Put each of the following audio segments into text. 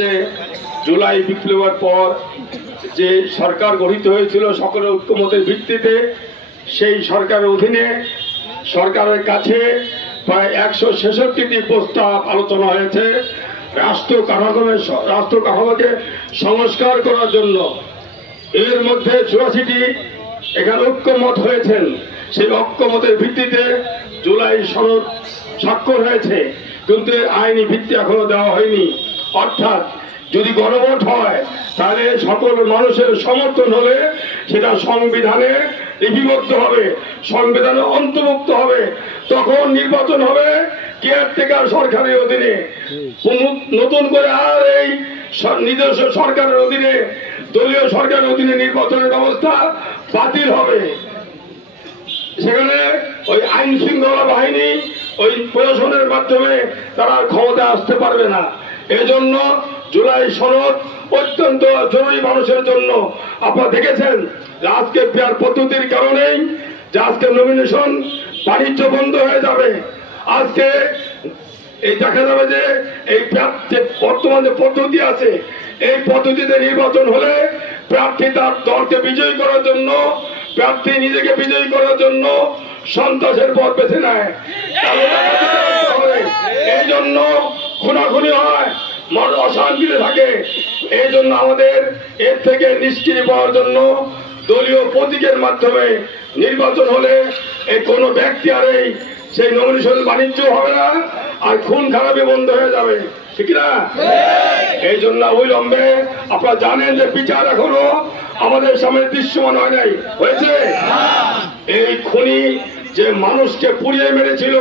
যে জুলাই বিপ্লবের পর যে সরকার গঠিত হয়েছিল সকলের ঐক্যমতের ভিত্তিতে, সেই সরকারের অধীনে সরকারের কাছে প্রায় একশো ছেষট্টিটি প্রস্তাব আলোচনা হয়েছে রাষ্ট্র কাঠামোকে রাষ্ট্র কাঠামোকে সংস্কার করার জন্য। এর মধ্যে চুরাশিটি এখানে ঐক্যমত হয়েছেন। সেই ঐক্যমতের ভিত্তিতে জুলাই সনদ স্বাক্ষর হয়েছে। কিন্তু আইনি ভিত্তি এখনও দেওয়া হয়নি। অর্থাৎ যদি গণভোট হয়, তাহলে সকল মানুষের সমর্থন হলে সেটা সংবিধানে লিপিবদ্ধ হবে, সংবিধানে অন্তর্ভুক্ত হবে। তখন নির্বাচন হবে কেয়ারটেকার সরকারের অধীনে। নতুন করে আর এই নিজস্ব সরকারের অধীনে দলীয় সরকারের অধীনে নির্বাচনের ব্যবস্থা বাতিল হবে। সেখানে ওই আইন শৃঙ্খলা বাহিনী ওই প্রশাসনের মাধ্যমে তারা ক্ষমতা আসতে পারবে না। এজন্য জুলাই সনদ অত্যন্ত জরুরি মানুষের জন্য। আপনারা দেখেছেন আজকে পেয়ার পদ্ধতির কারণেই যে আজকে নমিনেশন বাণিজ্য বন্ধ হয়ে যাবে। আজকে এই দেখা যাবে যে এই যে বর্তমান যে পদ্ধতি আছে এই পদ্ধতিতে নির্বাচন হলে প্রার্থী তার দলকে বিজয়ী করার জন্য, প্রার্থী নিজেকে বিজয়ী করার জন্য সন্ত্রাসের পথ বেছে নেয়। এই জন্য খুনাখুনি হয়, মন অশান্তিতে থাকে এই জন্য আমাদের এর থেকে নিষ্ক্রিয় পাওয়ার জন্য দলীয় প্রতীকের মাধ্যমে নির্বাচন হলে এই কোনো ব্যক্তি আর এই সেই নমিনেশন বাণিজ্য হবে না আর খুন খারাপি বন্ধ হয়ে যাবে। ঠিক না? এই জন্য অবিলম্বে আপনারা জানেন যে বিচার এখনও আমাদের সামনে দৃশ্যমান হয় নাই। হয়েছে? এই খুনি যে মানুষকে পুড়িয়ে মেরেছিল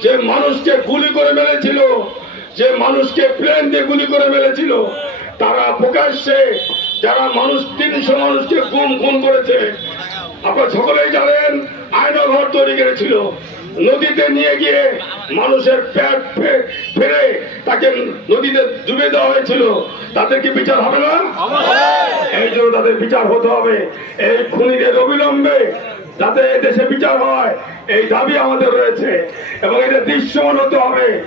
যে মানুষকে গুলি করে মেরেছিল যে মানুষকে প্লেন দিয়ে গুলি করে মেরেছিল তারা প্রকাশ্যে যারা মানুষ তিনশো মানুষকে গুম খুন করেছে আপনারা সকলেই জানেন আয়না ঘর তৈরি করেছিল। নদীতে নিয়ে গিয়ে মানুষের পেট ফে- ফেরে তাকে নদীতে ডুবে দেওয়া হয়েছিল। তাদের কি বিচার হবে না? এই জন্য তাদের বিচার হতে হবে। এই খুনিদের অবিলম্বে যাতে দেশে বিচার হয় এই দাবি আমাদের রয়েছে। এবং এটা দৃশ্যমান হতে হবে।